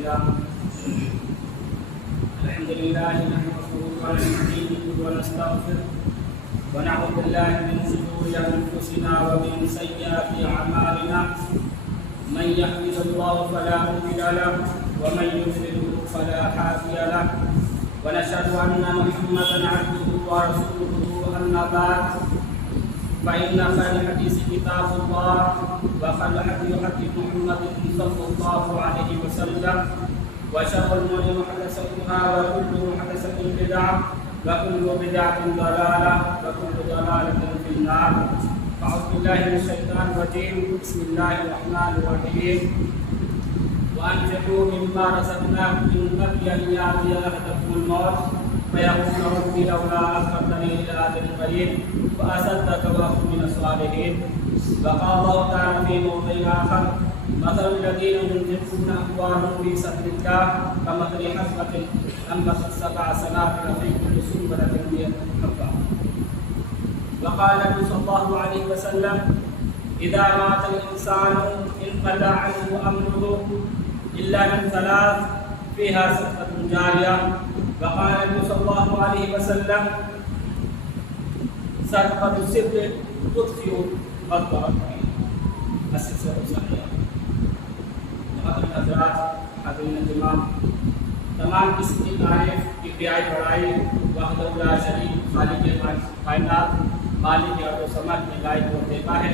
الحمد لله نحمده ونستعينه ونستغفره ونعوذ بالله من شرور انفسنا ومن سيئات اعمالنا من يهده الله فلا مضل له ومن يضلل فلا هادي له ونشهد ان محمدا عبده ورسوله اما بعد فإن خير الحديث كتاب الله وخير الهدي هدي محمد صلى الله عليه وسلم وشر الأمور محدثاتها وكل محدثة بدعة وكل بدعة ضلالة وكل ضلالة في النار. أعوذ بالله من الشيطان الرجيم. بسم الله الرحمن الرحيم. وأنفقوا مما رزقناكم من قبل أن يأتي أحدكم الموت فيقول رب لولا أخرتني إلى أجل قريب فأصدق وأكن من الصالحين. وقال الله تعالى في موضع آخر مثل الذين ينفقون أموالهم في سبيل الله كمثل حبة أنبتت 7 سنابل في كل سنبلة 100 حبة. وقال النبي صلى الله عليه وسلم إذا مات الإنسان انقطع عنه أمره إلا من 3 فيها صدقة جارية. وقال النبي صلى الله عليه وسلم صدقة السر تطفئ غضب السلسلة الصحيحة. محترم حضرات، حاضرین اجتماع، تمام قسم کی تعریف کبریائی بڑائی وحدہ لا شریک خالق کائنات مالک ارض و سماء کی لائق اور دیکھا ہے،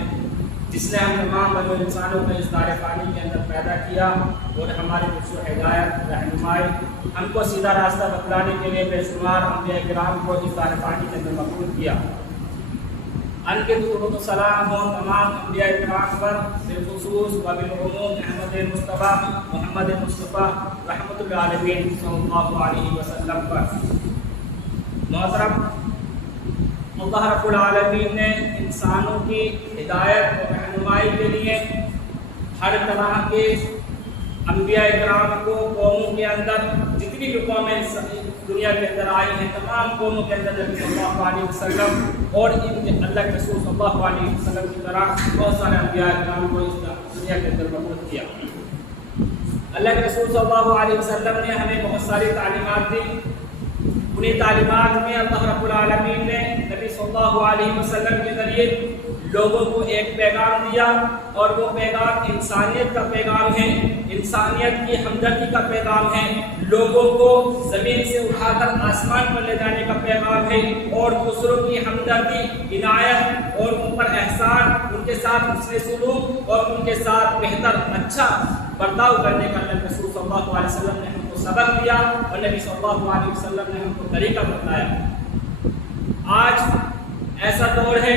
جس نے ہم تمام بنو انسانوں کو اس دار فانی کے اندر پیدا کیا اور ہماری رشد و ہدایت رہنمائی ہم کو سیدھا راستہ بتلانے کے لیے بے شمار انبیاء کرام کو اس دار فانی کے اندر مقبول کیا. ان کے درود و سلام ہوں تمام انبیاء کرام پر، بالخصوص و بالعموم احمد مصطفیٰ محمد مصطفیٰ رحمۃ العالمین صلی اللہ علیہ وسلم پر. محترم، اللہ رب العالمین نے انسانوں کی ہدایت و رہنمائی کے لیے ہر طرح کے انبیاء کرام کو قوموں کے اندر جتنی بھی قومیں دنیا کے اندر آئی ہیں تمام قوموں کے اندر نبی صلی اللہ علیہ وسلم اور اللہ کے رسول صلی اللہ علیہ وسلم کی طرح بہت سارے انبیاء کرام کو اس دنیا کے اندر مبعوث کیا. اللہ کے رسول صلی اللہ علیہ وسلم نے ہمیں بہت ساری تعلیمات دی. انہیں تعلیمات میں اللہ رب العالمین نے نبی صلی اللہ علیہ وسلم کے ذریعے لوگوں کو ایک پیغام دیا اور وہ پیغام انسانیت کا پیغام ہے، انسانیت کی ہمدردی کا پیغام ہے، لوگوں کو زمین سے اٹھا کر آسمان پر لے جانے کا پیغام ہے اور دوسروں کی ہمدردی، عنایت اور ان پر احسان، ان کے ساتھ حسن سلوک اور ان کے ساتھ بہتر اچھا برتاؤ کرنے کا اللہ رسول صلی اللہ علیہ وسلم نے ہم کو سبق دیا اور نبی صلی اللہ علیہ وسلم نے ہم کو طریقہ بتایا. آج ایسا دور ہے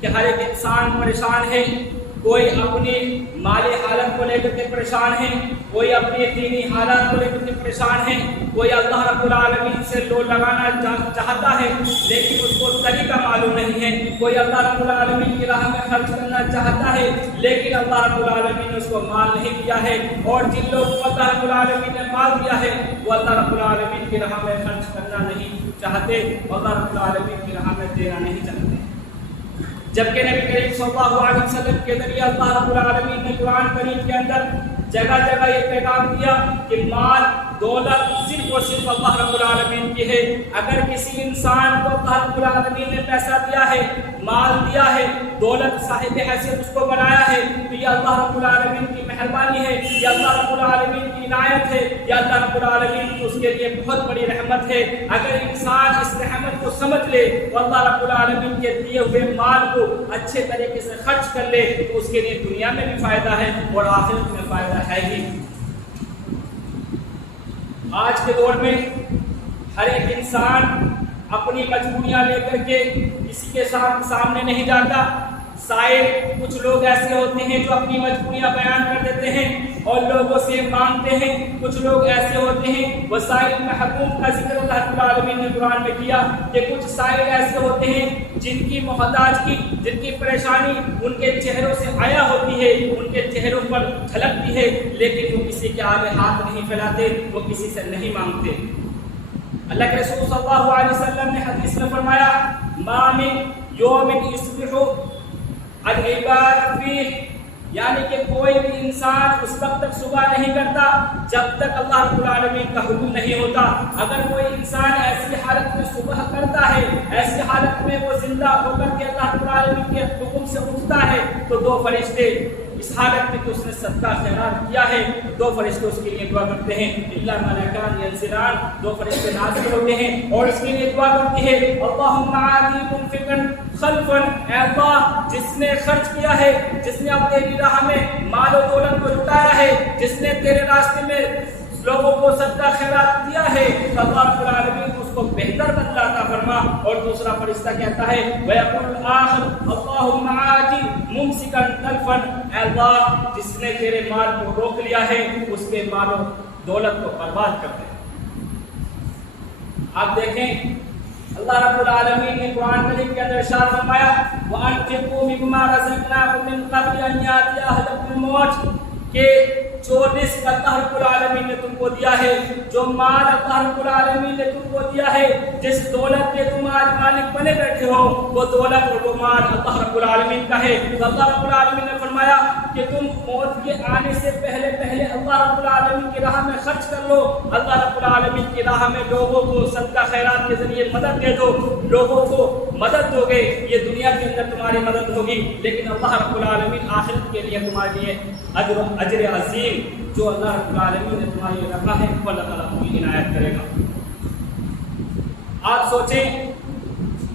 کہ ہر ایک انسان پریشان ہے، کوئی اپنی مالی حالت کو لے کر کے پریشان ہے، کوئی اپنی دینی حالات کو لے کر کے پریشان ہے، کوئی اللہ رب العالمین سے لو لگانا چاہتا ہے لیکن اس کو طریقہ معلوم نہیں ہے، کوئی اللہ رب العالمین کی راہ میں خرچ کرنا چاہتا ہے لیکن اللہ رب العالمین نے اس کو مال نہیں دیا ہے، اور جن لوگوں کو اللہ رب العالمین نے مال دیا ہے وہ اللہ رب العالمین کی راہ میں خرچ کرنا نہیں چاہتے، اللہ رب العالمین کی راہ میں دینا نہیں چاہتے. جبکہ نبی کریم صلی اللہ علیہ وسلم کے ذریعے اللہ رب العالمین نے قرآن کریم کے اندر جگہ جگہ یہ پیغام دیا کہ مال دولت صرف اور صرف اللہ رب العالمین کی ہے. اگر کسی انسان کو اللہ رب العالمین نے پیسہ دیا ہے، مال دیا ہے، دولت صاحب حیثیت اس کو بنایا ہے تو یہ اللہ رب العالمین کی مہربانی ہے، یہ اللہ رب العالمین کی عنایت ہے، یہ اللہ رب العالمین کی اس کے لیے بہت بڑی رحمت ہے. اگر انسان اس رحمت کو سمجھ لے تو اللہ رب العالمین کے دیے ہوئے مال کو اچھے طریقے سے خرچ کر لے تو اس کے لیے دنیا میں بھی فائدہ ہے اور آخرت میں فائدہ ہے ہی. آج کے دور میں ہر ایک انسان اپنی مجبوریاں لے کر کے کسی کے سامنے نہیں جاتا. سائل کچھ لوگ ایسے ہوتے ہیں جو اپنی مجبوریاں بیان کر دیتے ہیں اور لوگوں سے مانگتے ہیں. کچھ لوگ ایسے ہوتے ہیں وسائل محکوم کا ذکر اللہ رب العالمین نے قرآن میں کیا کہ کچھ سائل ایسے ہوتے ہیں جن کی محتاجگی، جن کی پریشانی ان کے چہروں سے آیا ہوتی ہے، ان کے چہروں پر جھلکتی ہے لیکن وہ کسی کے آگے ہاتھ نہیں پھیلاتے، وہ کسی سے نہیں مانگتے. اللہ کے رسول صلی اللہ علیہ وسلم نے حدیث میں فرمایا ما من یوم یصبح العباد فیہ یعنی کہ کوئی بھی انسان اس وقت تک صبح نہیں کرتا جب تک اللہ رب العالمین کا حکم نہیں ہوتا۔ اگر کوئی انسان ایسی حالت میں صبح کرتا ہے، ایسی حالت میں وہ زندہ ہو کر کے اللہ رب العالمین کے حکم سے اٹھتا ہے، تو دو فرشتے اس حالت میں کہ اس نے صدقہ خیرات کیا ہے، دو فرشتے اس کے لیے دعا کرتے ہیں، الا ملکان ینزلان، دو فرشتے نازل ہوتے ہیں اور اس کے لیے دعا کرتے ہیں، اللہم آتی منفقا خلفا، اے اللہ جس نے خرچ کیا ہے، جس نے اپنے راہ میں مال و دولت کو لٹایا ہے، جس نے تیرے راستے میں لوگوں کو صدقہ خیرات دیا ہے، اللہ رب العالمین اس کو بہتر بدلہ عطا فرما۔ اور دوسرا فرشتہ کہتا ہے وَيَقُولُ الْآخَرُ اللَّهُمَّ آتِ مُمْسِكًا تَلْفًا، اے اللہ جس نے تیرے مال کو روک لیا ہے اس کے مال و دولت کو برباد کر دے۔ آپ دیکھیں اللہ رب العالمین نے قرآن کریم کے اندر ارشاد فرمایا وَأَنفِقُوا مِمَّا رَزَقْنَاكُم مِّن قَبْلِ أَن يَأْتِيَ أَحَدَكُمُ الْمَوْتُ، کہ جو رزق اللہ رب العالمین نے تم کو دیا ہے، جو مال اللہ رب العالمین نے تم کو دیا ہے، جس دولت کے تم آج مالک بنے بیٹھے ہو، وہ دولت اور وہ مال اللہ رب العالمین کا ہے۔ تو اللہ رب العالمین نے فرمایا کہ تم موت کے آنے سے پہلے پہلے اللہ رب العالمین کی راہ میں خرچ کر لو، اللہ رب العالمین کی راہ میں لوگوں کو صدقہ خیرات کے ذریعے مدد دے دو، لوگوں کو مدد دو گے، یہ دنیا کے اندر تمہاری مدد ہوگی، لیکن اللہ رب العالمین آخرت کے لیے تمہارے لیے اجر عظیم جو اللہ رب العالمین نے تمہارے لیے رکھا ہے وہ اللہ تعالیٰ تمہیں عنایت کرے گا۔ آپ سوچیں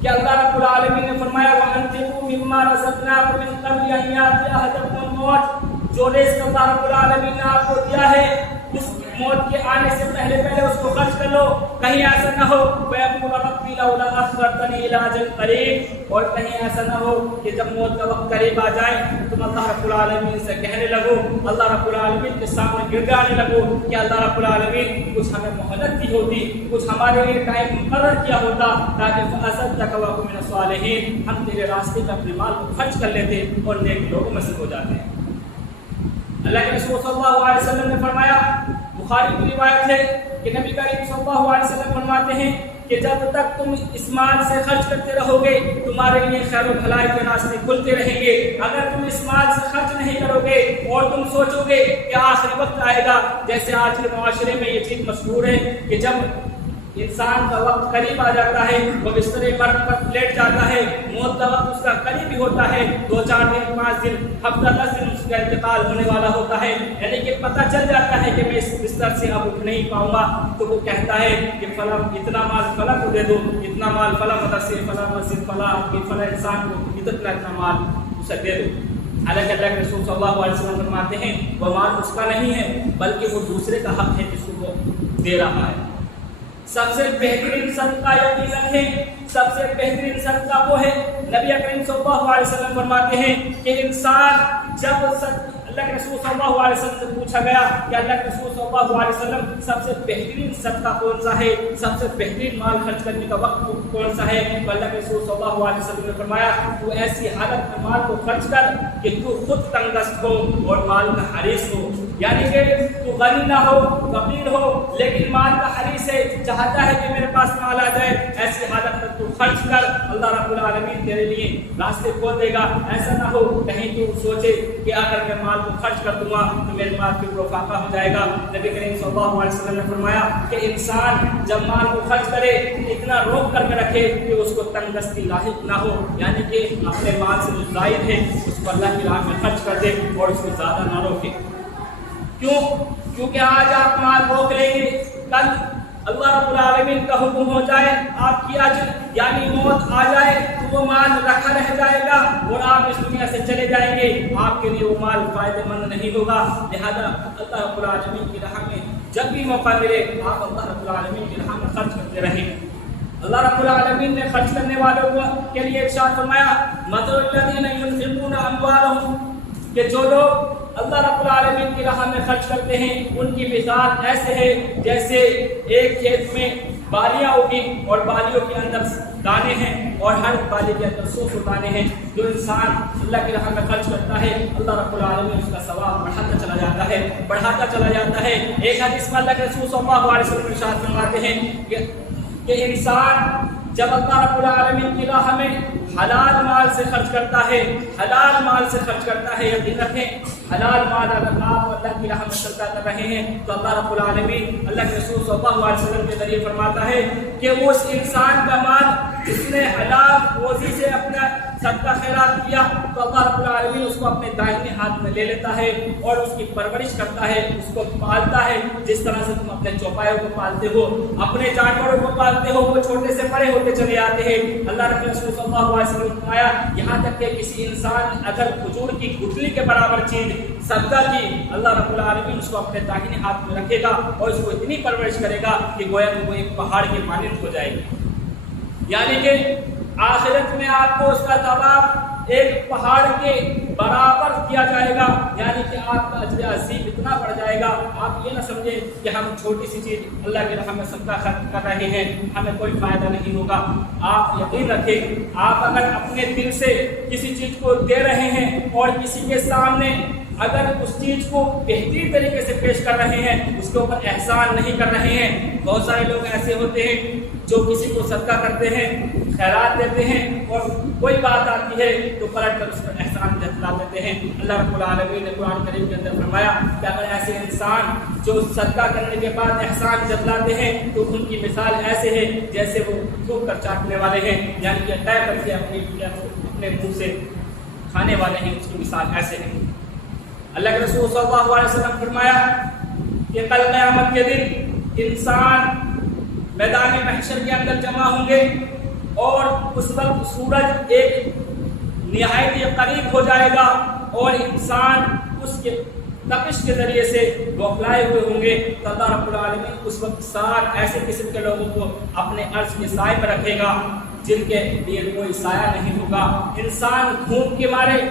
کہ اللہ رب العالمین نے فرمایا وَأَنفِقُوا مِمَّا رَزَقْنَاكُم مِّن قَبْلِ أَن يَأْتِيَ أَحَدَكُمُ الْمَوْتُ، جو رزق اللہ رب العالمین نے آپ کو دیا ہے اس موت کے آنے سے پہلے پہلے اس کو خرچ کر لو، کہیں ایسا نہ ہو وَيَقُولُ رَبِّ لَوْلَا أَخَّرْتَنِي إِلَىٰ أَجَلٍ قَرِيبٍ، اور کہیں ایسا نہ ہو کہ جب موت کا وقت قریب آ جائے تم اللہ رب العالمین سے کہنے لگو، اللہ رب العالمین کے سامنے گر جانے لگو کہ اللہ رب العالمین کچھ ہمیں مہلت دی ہوتی، کچھ ہمارے لیے ٹائم مقرر کیا ہوتا تاکہ فَأَصَدَّقَ وَأَكُن مِّنَ الصَّالِحِينَ، ہم تیرے راستے میں اپنے مال کو خرچ کر لیتے اور نیک لوگوں میں سے ہو جاتے ہیں۔ اللہ کے رسول صلی اللہ علیہ وسلم نے فرمایا، بخاری کی روایت ہے کہ نبی کریم صلی اللہ علیہ وسلم فرماتے ہیں کہ جب تک تم اس مال سے خرچ کرتے رہو گے تمہارے لیے خیر و بھلائی کے راستے کھلتے رہیں گے، اگر تم اس مال سے خرچ نہیں کرو گے اور تم سوچو گے کہ آخری وقت آئے گا، جیسے آج کے معاشرے میں یہ چیز مشہور ہے کہ جب انسان کا وقت قریب آ جاتا ہے وہ بستر مرگ پر لیٹ جاتا ہے، موت کا وقت اس کا قریب ہی ہوتا ہے، 2-4 دن 5 دن ہفتہ 10 دن اس کا انتقال ہونے والا ہوتا ہے، یعنی کہ پتہ چل جاتا ہے کہ میں اس بستر سے اب اٹھ نہیں پاؤں گا، تو وہ کہتا ہے کہ فلاں اتنا مال فلاں کو دے دو، اتنا مال فلاں مدرسے فلاں مسجد فلاں فلاں انسان کو اتنا مال اسے دے دو۔ حالانکہ اللہ کے رسول صلی اللہ علیہ وسلم فرماتے ہیں وہ مال اس کا نہیں ہے بلکہ وہ دوسرے کا حق ہے جس کو وہ دے رہا ہے۔ سب سے بہترین صدقہ یقیناً ہے، سب سے بہترین صدقہ وہ ہے، نبی اکرم صلی اللہ علیہ وسلم فرماتے ہیں کہ انسان جب اللہ کے رسول صلی اللہ علیہ وسلم سے پوچھا گیا کہ اللہ کے رسول صلی اللہ علیہ وسلم سب سے بہترین صدقہ کون سا ہے، سب سے بہترین مال خرچ کرنے کا وقت کون سا ہے، تو اللہ کے رسول صلی اللہ علیہ وسلم نے فرمایا تو ایسی حالت میں مال کو خرچ کر کہ تو خود تنگست ہو اور مال کا حریص ہو، یعنی کہ تو غنی نہ ہو فقیر ہو لیکن مال کا حریص ہے، چاہتا ہے کہ میرے پاس مال آ جائے، ایسی حالت میں تو خرچ کر، اللہ رب العالمین تیرے لیے راستے کھول دے گا۔ ایسا نہ ہو کہیں تو سوچے کہ اگر میں مال کو خرچ کر دوں گا تو میرے مال کے اوپر فاقہ ہو جائے گا۔ نبی کریم صلی اللہ علیہ وسلم نے فرمایا کہ انسان جب مال کو خرچ کرے اتنا روک کر کے رکھے کہ اس کو تنگ دستی لاحق نہ ہو، یعنی کہ اپنے مال سے جو زائد ہے اس کو اللہ کی راہ میں خرچ کر دے اور اس کو زیادہ نہ روکے۔ کیوں؟ کیونکہ آج آپ مال روک لیں گے، کل اللہ رب العالمین کا حکم ہو جائے، آپ کی اجل یعنی موت آ جائے تو وہ مال رکھا رہ جائے گا اور آپ اس دنیا سے چلے جائیں گے، آپ کے لیے وہ مال فائدہ مند نہیں ہوگا۔ لہذا اللہ رب العالمین کی راہ میں جب بھی موقع ملے آپ اللہ رب العالمین کی راہ میں خرچ کرتے رہیں۔ اللہ رب العالمین نے خرچ کرنے والوں کے لیے ارشاد فرمایا مثل الذین ينفقون اموالهم، کہ جو لوگ اللہ رب العالمین کی راہ میں خرچ کرتے ہیں ان کی مثال ایسے ہے جیسے ایک کھیت میں بالیاں ہوگی اور بالیوں کے اندر دانے ہیں اور ہر بالی کے اندر 100 دانے ہیں۔ جو انسان اللہ کی راہ میں خرچ کرتا ہے اللہ رب العالمین اس کا ثواب بڑھاتا چلا جاتا ہے، بڑھاتا چلا جاتا ہے۔ ایک حدیث میں اللہ کے رسول صلی اللہ علیہ وسلم ارشاد فرماتے ہیں کہ انسان جب اللہ رب العالمین کی راہ میں حلال مال سے خرچ کرتا ہے، حلال مال سے خرچ کرتا ہے، یقین رکھیں حلال مال اگر آپ اللہ کی راہ میں صدقہ کر رہے ہیں تو اللہ رب العالمین اللہ کے رسول صلی اللہ علیہ وسلم کے ذریعے فرماتا ہے کہ اس انسان کا مال جس نے حلال روزی سے اپنا صدقہ خیرات کیا تو اللہ رب العالمین اس کو اپنے دائیں ہاتھ میں لے لیتا ہے اور اس کی پرورش کرتا ہے، اس کو پالتا ہے، جس طرح سے تم اپنے چوپایوں کو پالتے ہو، اپنے جانوروں کو پالتے ہو، وہ چھوٹے سے بڑے ہوتے چلے آتے ہیں۔ اللہ رب رسول صلی اللہ علیہ وسلم نے فرمایا یہاں تک کہ کسی انسان اگر کھجور کی گٹھلی کے برابر چیز صدقہ کی، اللہ رب العالمین اس کو اپنے داہنے ہاتھ میں رکھے گا اور اس کو اتنی پرورش کرے گا کہ گویا کہ وہ ایک پہاڑ کی مانند ہو جائے گی، یعنی کہ آخرت میں آپ کو اس کا ثواب ایک پہاڑ کے برابر کیا جائے گا، یعنی کہ آپ کا اجر عظیم اتنا بڑھ جائے گا۔ آپ یہ نہ سمجھیں کہ ہم چھوٹی سی چیز اللہ کی راہ میں صدقہ خرچ کر رہے ہیں ہمیں کوئی فائدہ نہیں ہوگا۔ آپ یقین رکھیں آپ اگر اپنے دل سے کسی چیز کو دے رہے ہیں اور کسی کے سامنے اگر اس چیز کو بہترین طریقے سے پیش کر رہے ہیں، اس کے اوپر احسان نہیں کر رہے ہیں، بہت سارے لوگ ایسے ہوتے ہیں جو کسی کو صدقہ کرتے ہیں، خیرات دیتے ہیں اور کوئی بات آتی ہے تو پلٹ کر اس پر احسان جتلا دیتے ہیں۔ اللہ رب العالمین نے قرآن کریم کے اندر فرمایا کہ اگر ایسے انسان جو صدقہ کرنے کے بعد احسان جتلاتے ہیں تو ان کی مثال ایسے ہے جیسے وہ تھوک کر چاٹنے والے ہیں، یعنی کہ طے کر کے اپنے منہ سے کھانے والے ہیں، اس کی مثال ایسے ہے۔ اللہ کے رسول صلی اللہ علیہ وسلم فرمایا کہ کل قیامت کے دن انسان میدان محشر کے اندر جمع ہوں گے اور اس وقت سورج ایک نہایت قریب ہو جائے گا اور انسان اس کے تپش کے ذریعے سے بوکھلائے ہوئے ہوں گے، تو اللہ رب العالمین اس وقت 60 ایسے قسم کے لوگوں کو اپنے عرش کے سائے میں رکھے گا جن کے لیے کوئی سایہ نہیں ہوگا۔ انسان دھوپ کے مارے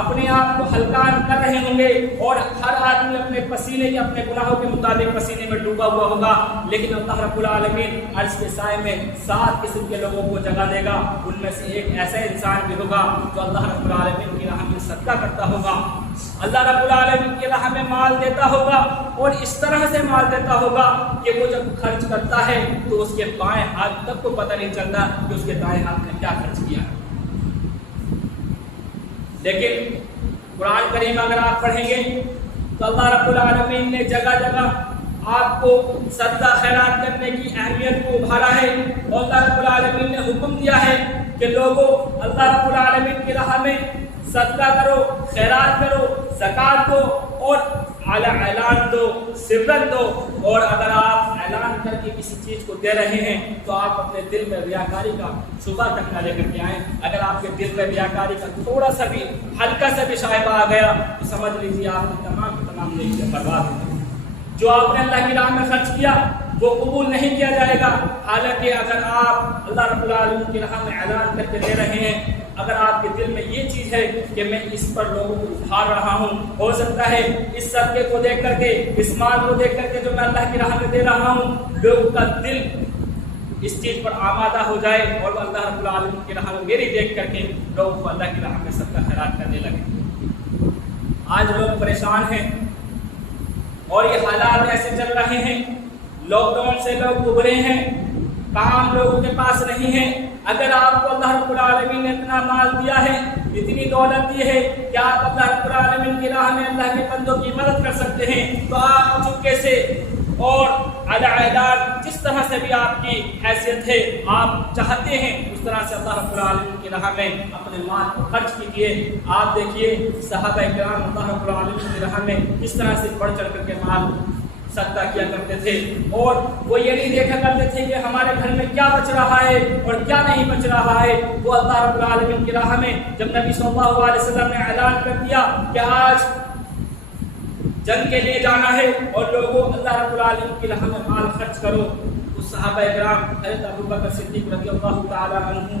اپنے آپ کو ہلکان کر رہے ہوں گے اور ہر آدمی اپنے پسینے کے اپنے گناہوں کے مطابق پسینے میں ڈوبا ہوا ہوگا، لیکن اللہ رب العالمین عرش کے سائے میں 7 قسم کے لوگوں کو جگہ دے گا۔ ان میں سے ایک ایسا انسان بھی ہوگا جو اللہ رب العالمین کی راہ میں صدقہ کرتا ہوگا، اللہ رب العالمین کی راہ میں مال دیتا ہوگا اور اس طرح سے مال دیتا ہوگا کہ وہ جب خرچ کرتا ہے تو اس کے بائیں ہاتھ تک کو پتہ نہیں چلتا کہ اس کے دائیں ہاتھ نے کیا خرچ کیا ہے۔ لیکن قرآن کریم اگر آپ پڑھیں گے تو اللہ رب العالمین نے جگہ جگہ آپ کو صدقہ خیرات کرنے کی اہمیت کو ابھارا ہے اور اللہ رب العالمین نے حکم دیا ہے کہ لوگوں اللہ رب العالمین کی راہ میں صدقہ کرو، خیرات کرو، زکوٰۃ دو اور اعلان دو، سرن دو، اور اگر آپ اعلان کر کے کسی چیز کو دے رہے ہیں تو آپ اپنے دل میں ریاکاری کا شبہ تک نہ لے کر کے آئیں۔ اگر آپ کے دل میں ریاکاری کا تھوڑا سا بھی ہلکا سا بھی شائبہ آ گیا تو سمجھ لیجیے آپ نے تمام نیکیاں برباد ہو گئی۔ جو آپ نے اللہ کی راہ میں خرچ کیا وہ قبول نہیں کیا جائے گا، حالانکہ اگر آپ اللہ رب العالمین کی راہ میں اعلان کر کے دے رہے ہیں، اگر آپ کے دل میں یہ چیز ہے کہ میں اس پر لوگوں کو ابھار رہا ہوں، ہو سکتا ہے اس صدقے کو دیکھ کر کے، اس مال کو دیکھ کر کے جو میں اللہ کی راہ میں دے رہا ہوں، لوگوں کا دل اس چیز پر آمادہ ہو جائے اور وہ اللہ رب العالمین کی راہ میں میری دیکھ کر کے لوگوں کو اللہ کی راہ میں صدقہ خیرات کرنے لگے۔ آج لوگ پریشان ہیں اور یہ حالات ایسے چل رہے ہیں، لاک ڈاؤن سے لوگ ابھرے ہیں، کام لوگوں کے پاس نہیں ہے۔ اگر آپ کو اللہ رب العالمین نے اتنا مال دیا ہے، اتنی دولت دی ہے کہ آپ اللہ رب العالمین کی راہ میں اللہ کے بندوں کی مدد کر سکتے ہیں، تو آپ چپکے سے اور اعلان جس طرح سے بھی آپ کی حیثیت ہے، آپ چاہتے ہیں اس طرح سے اللہ رب العالمین کی راہ میں اپنے مال کو خرچ کیجیے۔ آپ دیکھیے صحابہ کرام اللہ رب العالمین کی راہ میں کس طرح سے بڑھ چڑھ کر کے مال صدقہ کیا کرتے تھے، اور وہ یہ نہیں دیکھا کرتے تھے کہ ہمارے گھر میں کیا بچ رہا ہے اور کیا نہیں بچ رہا ہے۔ وہ اللہ رب العالمین کی راہ میں جب نبی صلی اللہ علیہ وسلم نے اعلان کر دیا کہ آج جنگ کے لیے جانا ہے اور لوگوں اللہ رب العالمین کی راہ میں مال خرچ کرو، تو صحابہ کرام حضرت ابوبکر صدیق رضی اللہ تعالی عنہ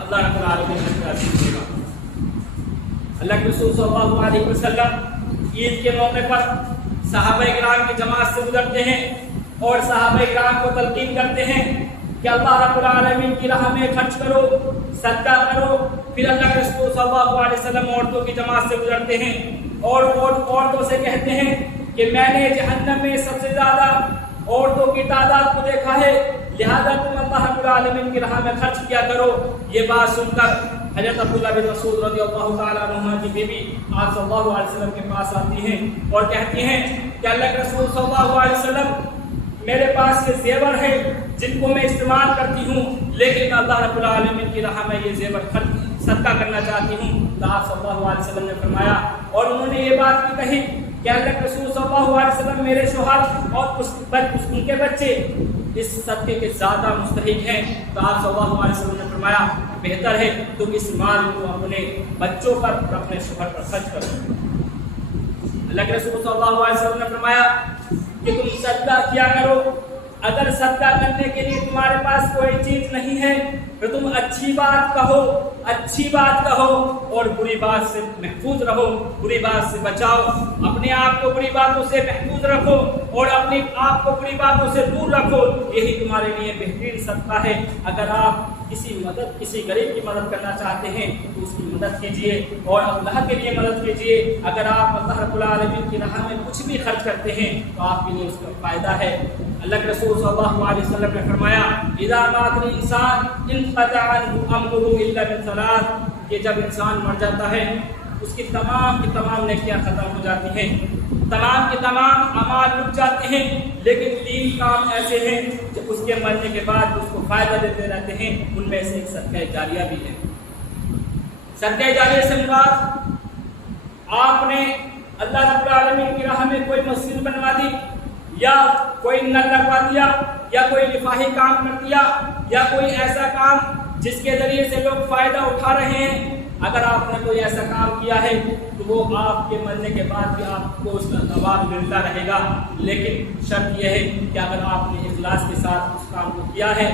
اللہ رب العالمین کا دے گا۔ اللہ کے رسول صلی اللہ علیہ وسلم عید کے موقع پر صحابہ کرام کی جماعت سے گزرتے ہیں اور صحابہ کرام کو تلقین کرتے ہیں کہ اللہ رب العالمین کی راہ میں خرچ کرو، صدقہ کرو۔ پھر اللہ کے رسول صلی اللہ علیہ وسلم عورتوں کی جماعت سے گزرتے ہیں اور عورتوں سے کہتے ہیں کہ میں نے جہنم میں سب سے زیادہ عورتوں کی تعداد کو دیکھا ہے، لہذا تم اللہ رب العالمین کی راہ میں خرچ کیا کرو۔ یہ بات سن کر حضرت عبداللہ بن مسعود رضی اللہ تعالیٰ عنہ کی بیوی آپ صلی اللہ علیہ وسلم کے پاس آتی ہیں اور کہتی ہیں کہ اللہ کے رسول صلی اللہ علیہ وسلم میرے پاس یہ زیور ہے جن کو میں استعمال کرتی ہوں، لیکن اللہ رب العالمین کی راہ میں یہ زیور صدقہ کرنا چاہتی ہوں۔ تو آپ صلی اللہ علیہ وسلم نے فرمایا اور انہوں نے یہ بات بھی کہی کہ اللہ کے رسول صلی اللہ علیہ وسلم میرے شوہر اور ان کے بچے اس صدقے کے زیادہ مستحق ہیں۔ تو آپ صلی اللہ علیہ وسلم نے فرمایا بہتر ہے تم اس مال کو اپنے بچوں پر اور اپنے شوہر پر خرچ کرو۔ اللہ کے رسول صلی اللہ علیہ وسلم نے فرمایا کہ تم صدقہ کیا کرو، اگر صدقہ کرنے کے لیے تمہارے پاس کوئی چیز نہیں ہے تو تم اچھی بات کہو اور بری بات سے محفوظ رہو، بری بات سے بچاؤ، اپنے آپ کو بری باتوں سے محفوظ رکھو اور اپنے آپ کو بری باتوں سے دور رکھو، یہی تمہارے لیے بہترین صدقہ ہے۔ اگر آپ کسی غریب کی مدد کرنا چاہتے ہیں تو اس کی مدد کیجیے اور اللہ کے لیے مدد کیجیے۔ اگر آپ اللہ رب العالمین کی راہ میں کچھ بھی خرچ کرتے ہیں تو آپ کے لیے اس کا فائدہ ہے۔ اللہ کے رسول صلی اللہ علیہ وسلم نے فرمایا اذا مات الانسان انقطع عنه امره الا من ثلاث، کہ جب انسان مر جاتا ہے اس کی تمام نیکیاں ختم ہو جاتی ہیں، تمام کے تمام اعمال رک جاتے ہیں، لیکن 3 کام ایسے ہیں جو اس کے مرنے کے بعد اس کو فائدہ دیتے رہتے ہیں، ان میں سے ایک صدقہ جاریہ بھی ہے۔ صدقہ جاریہ سے مراد آپ نے اللہ رب العالمین کی راہ میں کوئی مسجد بنوا دی یا کوئی نل لگوا دیا یا کوئی رفاہی کام کر دیا یا کوئی ایسا کام جس کے ذریعے سے لوگ فائدہ اٹھا رہے ہیں، اگر آپ نے کوئی ایسا کام کیا ہے تو وہ آپ کے مرنے کے بعد بھی آپ کو اس کا ثواب ملتا رہے گا، لیکن شرط یہ ہے کہ اگر آپ نے اخلاص کے ساتھ اس کام کو کیا ہے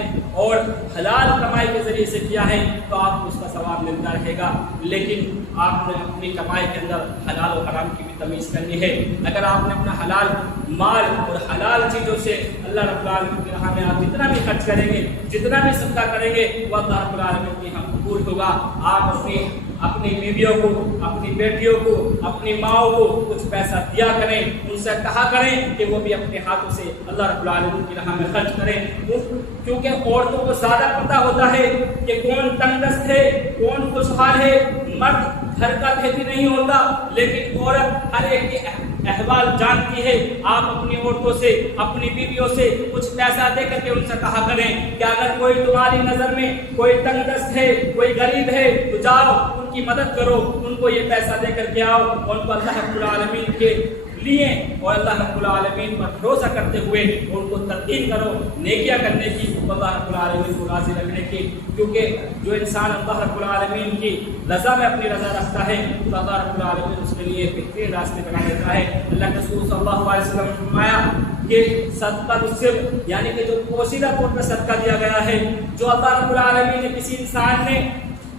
اور حلال کمائی کے ذریعے سے کیا ہے تو آپ کو اس کا ثواب ملتا رہے گا، لیکن آپ نے اپنی کمائی کے اندر حلال و حرام کی بھی تمیز کرنی ہے۔ اگر آپ نے اپنا حلال مال اور حلال چیزوں سے اللہ رب العالمین کی راہ میں آپ جتنا بھی خرچ کریں گے، جتنا بھی صدقہ کریں گے، وہ اللہ رب العالمین کے یہاں قبول ہوگا۔ آپ اپنی بیویوں کو، اپنی بیٹیوں کو، اپنی ماؤں کو کچھ پیسہ دیا کریں، ان سے کہا کریں کہ وہ بھی اپنے ہاتھوں سے اللہ رب العالمین کی راہ میں خرچ کریں، کیونکہ عورتوں کو زیادہ پتہ ہوتا ہے کہ کون تنگ دست ہے، کون خوشحال ہے۔ مرد گھر کا کھیتی نہیں ہوتا، لیکن عورت ہر ایک کے احوال جانتی ہے۔ آپ اپنی عورتوں سے، اپنی بیویوں سے کچھ پیسہ دے کر کے ان سے کہا کریں کہ اگر کوئی تمہاری نظر میں کوئی تنگ دست ہے، کوئی غریب ہے تو جاؤ ان کی مدد کرو، ان کو یہ پیسہ دے کر کے آؤ اور ان کو اللہ رب العالمین کے لیے اور اللہ رب العالمین پر بھروسہ کرتے ہوئے ان کو تلقین کرو نیکیاں کرنے کی، اللہ رب العالمین کو راضی رکھنے کی، کیونکہ جو انسان اللہ رب العالمین کی رضا میں اپنی رضا رکھتا ہے تو اللہ رب العالمین اس کے لیے بہترین راستے بنا دیتا ہے۔ اللہ کے رسول صلی اللہ علیہ وسلم نے فرمایا کہ صدقہ السر، یعنی کہ جو پوشیدہ طور پر صدقہ دیا گیا ہے، جو اللہ رب العالمین نے کسی انسان نے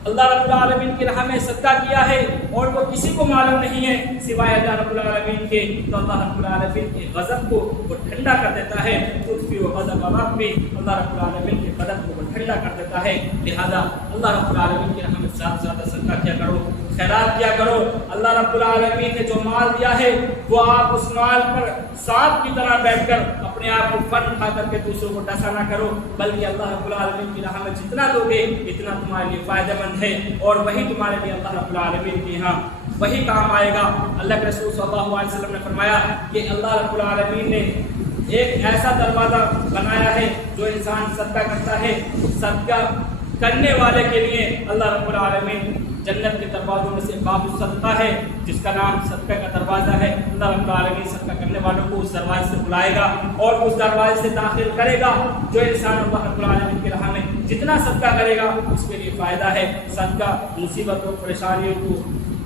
اللہ رب العالمین کی راہ میں صدقہ کیا ہے اور وہ کسی کو معلوم نہیں ہے سوائے اللہ رب العالمین کے، تو اللہ رب العالمین کے غضب کو وہ ٹھنڈا کر دیتا ہے، تطفئ غضب ربی، اللہ رب العالمین کے غضب کو وہ ٹھنڈا کر دیتا ہے۔ لہذا اللہ رب العالمین کی راہ میں زیادہ سے زیادہ صدقہ کیا کرو، خیرات کیا کرو۔ اللہ رب العالمین نے جو مال دیا ہے وہ آپ اس مال پر سانپ کی طرح بیٹھ کر اپنے آپ کو فن اٹھا کر کے دوسروں کو ڈسا نہ کرو، بلکہ اللہ رب العالمین کی راہ میں جتنا دو گے اتنا تمہارے لیے فائدہ مند ہے اور وہی تمہارے لیے اللہ رب العالمین کے یہاں وہی کام آئے گا۔ اللہ کے رسول صلی اللہ علیہ وسلم نے فرمایا کہ اللہ رب العالمین نے ایک ایسا دروازہ بنایا ہے جو انسان صدقہ کرتا ہے، صدقہ کرنے والے کے لیے اللہ رب العالمین جنت کے دروازوں میں سے باب الصدقہ ہے جس کا نام صدقہ کا دروازہ ہے۔ اللہ رب العالمین صدقہ کرنے والوں کو اس دروازے سے بلائے گا اور اس دروازے سے داخل کرے گا۔ جو انسان اللہ رب العالمین کی راہ میں جتنا صدقہ کرے گا اس کے لیے فائدہ ہے۔ صدقہ مصیبتوں پریشانیوں کو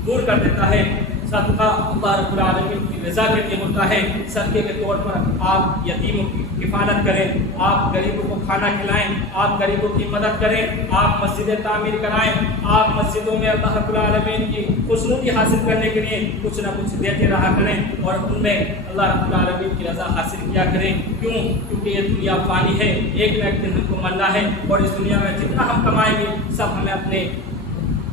دور کر دیتا ہے، صدقہ اللہ رب العالمین کی رضا کے لیے ہوتا ہے۔ صدقے کے طور پر آپ یتیموں کی کفالت کریں، آپ غریبوں کو کھانا کھلائیں، آپ غریبوں کی مدد کریں، آپ مسجدیں تعمیر کرائیں، آپ مسجدوں میں اللہ رب العالمین کی خوشنودی حاصل کرنے کے لیے کچھ نہ کچھ دیتے رہا کریں اور ان میں اللہ رب العالمین کی رضا حاصل کیا کریں۔ کیوں؟ کیونکہ یہ دنیا فانی ہے، ایک نہ ایک دن ہم کو مرنا ہے اور اس دنیا میں جتنا ہم کمائیں گے سب ہمیں اپنے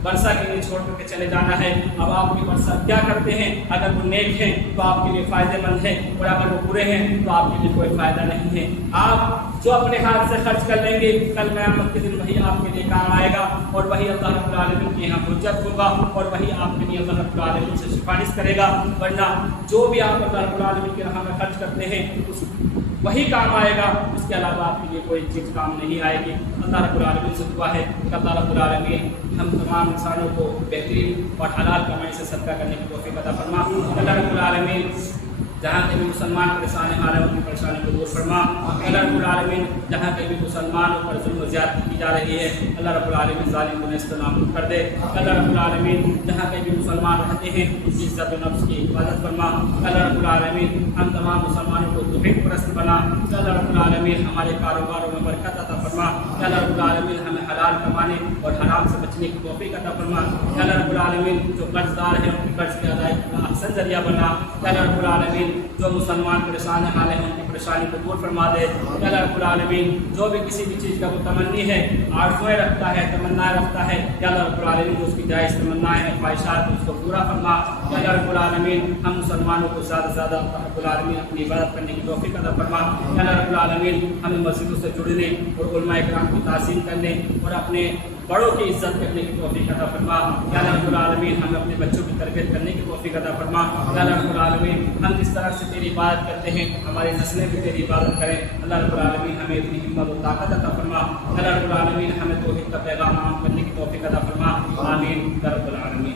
ورثہ کے لیے چھوڑ کر کے چلے جانا ہے۔ اب آپ کے ورثہ کیا کرتے ہیں؟ اگر وہ نیک ہیں تو آپ کے لیے فائدہ مند ہے اور اگر وہ برے ہیں تو آپ کے لیے کوئی فائدہ نہیں ہے۔ آپ جو اپنے ہاتھ سے خرچ کر لیں گے کل قیامت کے دن وہی آپ کے لیے کام آئے گا اور وہی اللہ رب العالمین کے یہاں حجت ہوگا اور وہی آپ کے لیے اللہ رب العالمین سے سفارش کرے گا۔ ورنہ جو بھی آپ اللہ رب العالمین کے راہ میں خرچ کرتے ہیں وہی کام آئے گا، اس کے علاوہ آپ کے لیے کوئی چیز کام نہیں آئے گی۔ اللہ رب العالمین سے دعا ہے کہ اللہ رب العالمین ہم تمام انسانوں کو بہترین اور حلال کمائی سے صدقہ کرنے کی توفیق عطا فرما۔ اللہ رب العالمین جہاں کہیں بھی مسلمان پریشان حال ہے ان کی پریشانی کو دور فرما۔ اللہ رب العالمین جہاں کہیں بھی مسلمانوں پر ظلم و زیادتی کی جا رہی ہے اللہ رب العالمین ظالم کو نیست و نابود کر دے۔ اللہ رب العالمین جہاں کہیں بھی مسلمان رہتے ہیں ان کی عزت و نفس کی حفاظت فرما۔ اللہ رب العالمین ہم تمام مسلمانوں کو توحید پرست بنا۔ اللہ رب العالمین ہمارے کاروباروں میں برکت عطا فرما۔ اللہ رب العالمین ہمیں حلال کمانے اور حرام سے بچنے کی توفیق عطا فرما۔ اللہ رب العالمین جو قرض دار ہیں ان کی قرض کی ادائیگی کا احسن ذریعہ بنا۔ اللہ رب العالمین جو مسلمان پریشان حال ہیں ان کی پریشانی کو دور فرما دے۔ اللہ رب العالمین جو بھی کسی بھی چیز کا وہ تمنی ہے، آرزوئیں رکھتا ہے، تمنا رکھتا ہے، یا اللہ رب العالمین جو اس کی جائز تمنائیں ہیں، خواہشات اس کو پورا فرما۔ یا اللہ رب العالمین ہم مسلمانوں کو زیادہ سے زیادہ اللہ رب العالمین اپنی عبادت کرنے کی توفیق عطا فرما۔ یا اللہ رب العالمین ہمیں مسجدوں سے جڑنے اور علماء کرام کی تعظیم کرنے اور اپنے بڑوں کی عزت کرنے کی توفیق عطا فرما۔ یا اللہ رب العالمین ہمیں اپنے بچوں کی تربیت کرنے کی توفیق عطا فرما۔ یا اللہ رب العالمین ہم جس طرح سے تیری عبادت کرتے ہیں ہماری نسلیں بھی تیری عبادت کریں۔ اللہ رب العالمین ہمیں اتنی ہمت و طاقت عطا فرما۔ اللہ رب العالمین ہمیں توحید کا پیغام عام کرنے کی توفیق عطا فرما۔ آمین یا رب العالمین۔